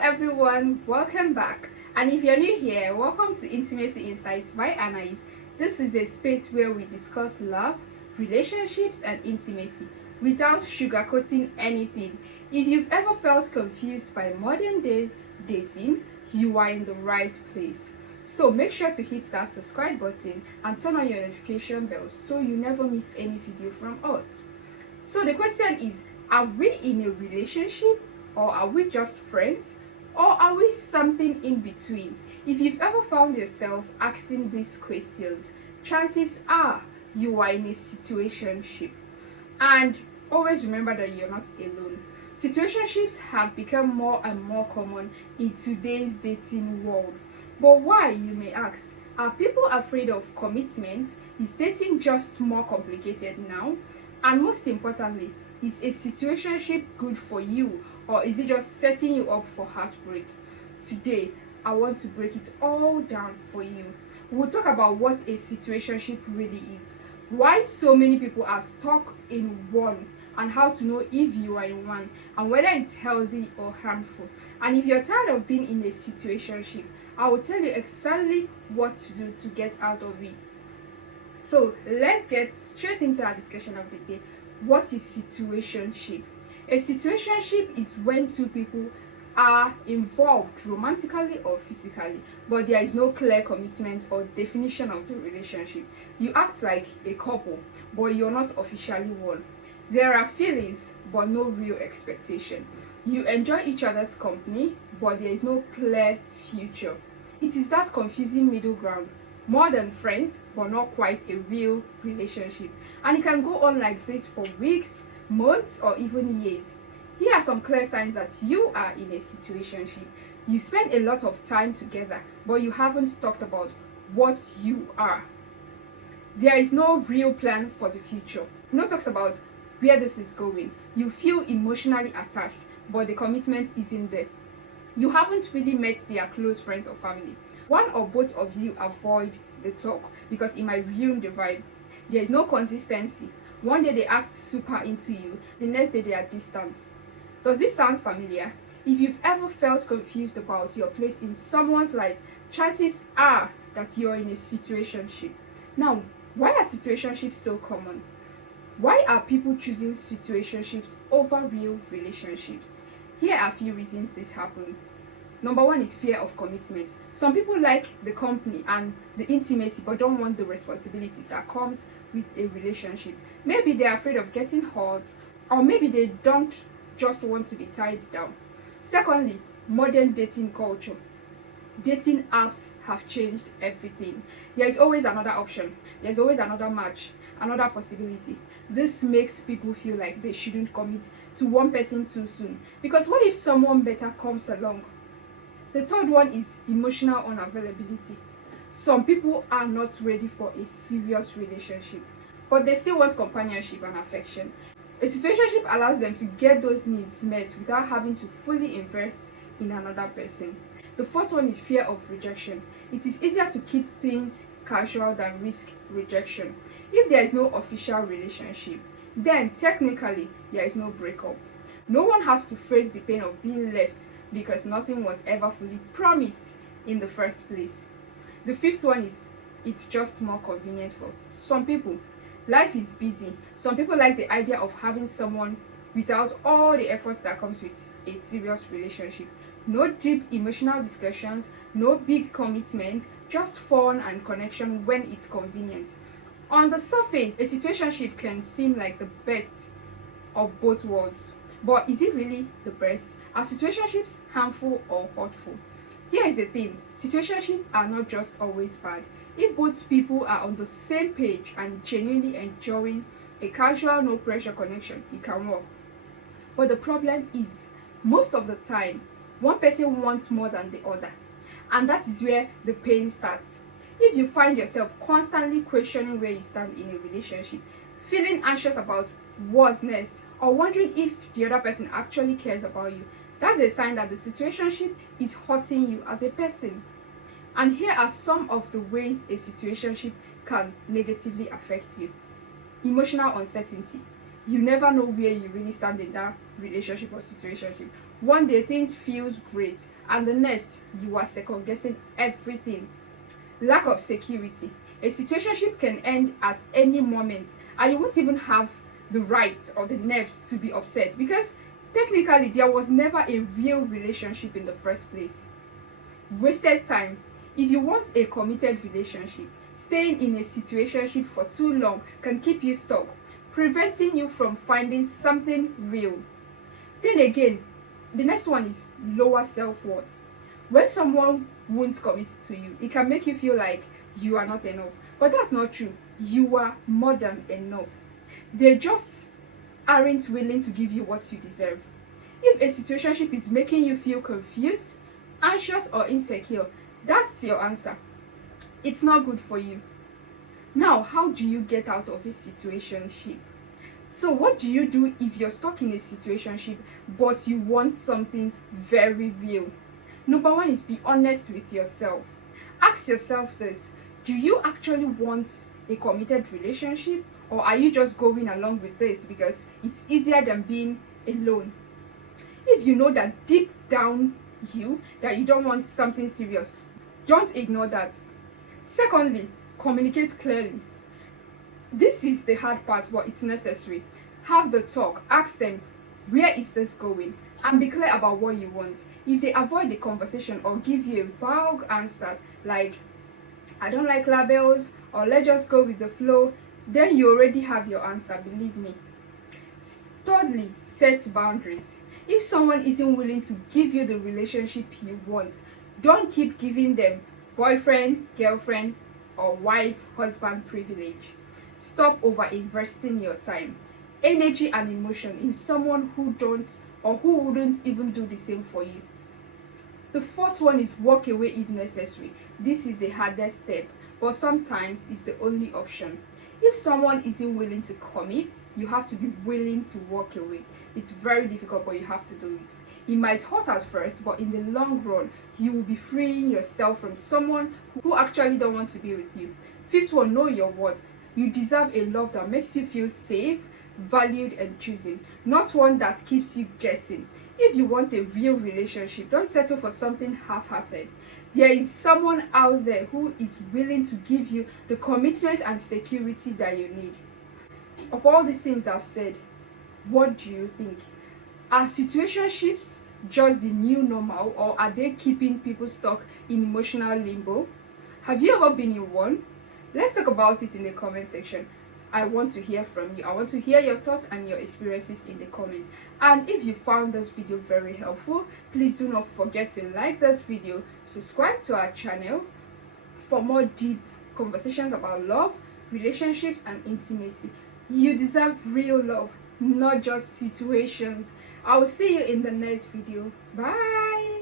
everyone, welcome back. And if you're new here, welcome to Intimacy Insights by Anais. This is a space where we discuss love, relationships, and intimacy without sugarcoating anything. If you've ever felt confused by modern day dating, you are in the right place. So make sure to hit that subscribe button and turn on your notification bell so you never miss any video from us. So the question is, are we in a relationship? Or are we just friends? Or are we something in between? If you've ever found yourself asking these questions, chances are you are in a situationship. And always remember that you're not alone. Situationships have become more and more common in today's dating world. But why, you may ask? Are people afraid of commitment? Is dating just more complicated now? And most importantly, is a situationship good for you, or is it just setting you up for heartbreak? Today, I want to break it all down for you. We'll talk about what a situationship really is, why so many people are stuck in one, and how to know if you are in one, and whether it's healthy or harmful. And if you're tired of being in a situationship, I will tell you exactly what to do to get out of it. So let's get straight into our discussion of the day. What is situationship? A situationship is when two people are involved romantically or physically, but there is no clear commitment or definition of the relationship. You act like a couple, but you're not officially one. There are feelings, but no real expectation. You enjoy each other's company, but there is no clear future. It is that confusing middle ground. More than friends, but not quite a real relationship. And it can go on like this for weeks, months, or even years. Here are some clear signs that you are in a situationship. You spend a lot of time together, but you haven't talked about what you are. There is no real plan for the future. No talks about where this is going. You feel emotionally attached, but the commitment isn't there. You haven't really met their close friends or family. One or both of you avoid the talk because it might ruin the vibe. There is no consistency. One day they act super into you, the next day they are distant. Does this sound familiar? If you've ever felt confused about your place in someone's life, chances are that you're in a situationship. Now, why are situationships so common? Why are people choosing situationships over real relationships? Here are a few reasons this happens. Number one is fear of commitment. Some people like the company and the intimacy but don't want the responsibilities that comes with a relationship. Maybe they're afraid of getting hurt, or maybe they don't just want to be tied down. Secondly, modern dating culture. Dating apps have changed everything. There is always another option. There's always another match, another possibility. This makes people feel like they shouldn't commit to one person too soon. Because what if someone better comes along? The third one is emotional unavailability. Some people are not ready for a serious relationship, but they still want companionship and affection. A situationship allows them to get those needs met without having to fully invest in another person. The fourth one is fear of rejection. It is easier to keep things casual than risk rejection. If there is no official relationship, then technically there is no breakup. No one has to face the pain of being left because nothing was ever fully promised in the first place. The fifth one is, it's just more convenient for some people. Life is busy. Some people like the idea of having someone without all the efforts that comes with a serious relationship. No deep emotional discussions, no big commitment, just fun and connection when it's convenient. On the surface, a situationship can seem like the best of both worlds. But is it really the best? Are situationships harmful or hurtful? Here is the thing. Situationships are not just always bad. If both people are on the same page and genuinely enjoying a casual, no pressure connection, it can work. But the problem is, most of the time, one person wants more than the other. And that is where the pain starts. If you find yourself constantly questioning where you stand in a relationship, feeling anxious about what's next, or wondering if the other person actually cares about you, that's a sign that the situationship is hurting you as a person. And here are some of the ways a situationship can negatively affect you. Emotional uncertainty. You never know where you really stand in that relationship or situationship. One day things feels great, and the next you are second guessing everything. Lack of security. A situationship can end at any moment, and you won't even have the right or the nerves to be upset because technically there was never a real relationship in the first place. Wasted time. If you want a committed relationship, staying in a situationship for too long can keep you stuck, preventing you from finding something real. Then again, the next one is lower self-worth. When someone won't commit to you, it can make you feel like you are not enough. But that's not true. You are more than enough. They just aren't willing to give you what you deserve. If a situationship is making you feel confused, anxious, or insecure, that's your answer. It's not good for you. Now, how do you get out of a situationship? So what do you do if you're stuck in a situationship but you want something very real? Number one is be honest with yourself. Ask yourself this: do you actually want a committed relationship, or are you just going along with this because it's easier than being alone? If you know that deep down that you don't want something serious, don't ignore that. Secondly, communicate clearly. This is the hard part, but it's necessary. Have the talk. Ask them, where is this going? And be clear about what you want. If they avoid the conversation or give you a vague answer like, I don't like labels, or let's just go with the flow, then you already have your answer, believe me. Thirdly, set boundaries. If someone isn't willing to give you the relationship you want, don't keep giving them boyfriend, girlfriend, or wife, husband privilege. Stop over investing your time, energy, and emotion in someone who wouldn't even do the same for you. The fourth one is walk away if necessary. This is the hardest step, but sometimes it's the only option. If someone isn't willing to commit, you have to be willing to walk away. It's very difficult, but you have to do it. It might hurt at first, but in the long run, you will be freeing yourself from someone who actually don't want to be with you. Fifth one, know your worth. You deserve a love that makes you feel safe, valued, and chosen, not one that keeps you guessing. If you want a real relationship, don't settle for something half-hearted. There is someone out there who is willing to give you the commitment and security that you need. Of all these things I've said, what do you think? Are situationships just the new normal, or are they keeping people stuck in emotional limbo? Have you ever been in one? Let's talk about it in the comment section. I want to hear from you. I want to hear your thoughts and your experiences in the comments. And if you found this video very helpful, please do not forget to like this video, subscribe to our channel for more deep conversations about love, relationships, and intimacy. You deserve real love, not just situations. I will see you in the next video. Bye.